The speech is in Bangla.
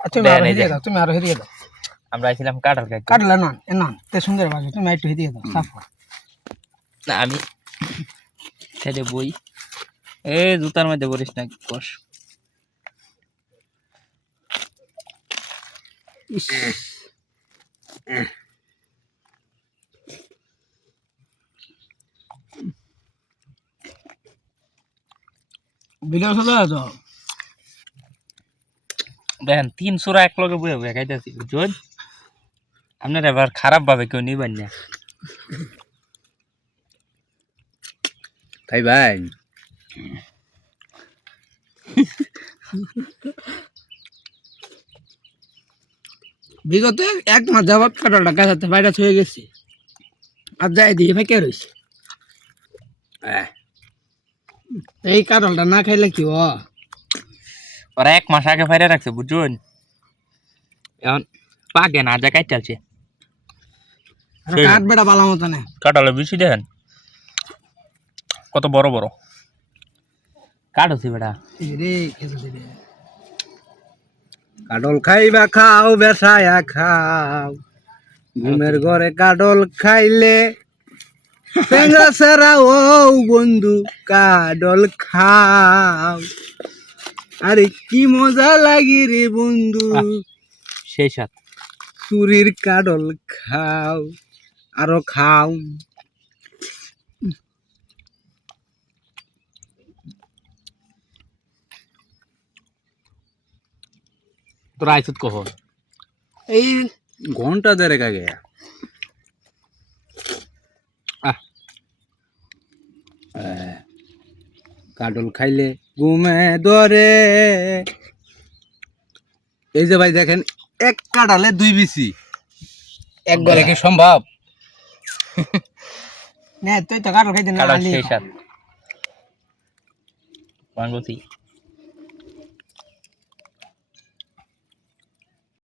তুমি আরও দাও তুমি আরও দাও। আমরা আইছিলাম কাঁঠাল খাইতে। কাটলে নন এ নন তে সুন্দর বাজে তুমি একটু হেরিয়ে দাও সাফ না আমি ছেড়ে বই। এ জুতার মধ্যে বলিস না কষ ভিডিও চলে তো দেখেন তিন সুরা এক লগে বয়ে বয়ে খাইতেছি বুঝছেন? আপনার এবার খারাপ ভাবে কেউ নিবেন না। তাই ভাই। বিগত এক মাস যাবত কাটালটা গাছাতে বাইরে হয়ে গেছে। আর যাই দিয়ে ভাই কে রয়েছে আহ, এই কাটালটা না খাইলে কি ও ওরা এক মাস আগে ফাইরে রাখছে বুঝছেন এখন পাকে না যা চলছে। কাঠ বেড়া বালা মতো না কাটালে বেশি দেখেন। কত বড় বড়। কাঠ হচ্ছে বেটা কাডল খাইবা খাও বেসায়া খাও। ঘুমের ঘরে কাডল খাইলে সারা ও বন্ধু কাডল খাও। আরে কি মজা লাগি রে বন্ধু। সেই সাথ চুরির কাডল খাও আরও খাও। তোরা আইসুত কখন? এই ঘণ্টা দেড়েক আগে। কাডল খাইলে ঘুমে ধরে। এই যে ভাই দেখেন এক কাটালে দুই বিসি একবারে কি সম্ভব? না তুই তো কাটল খাইতে না কাটাল সেই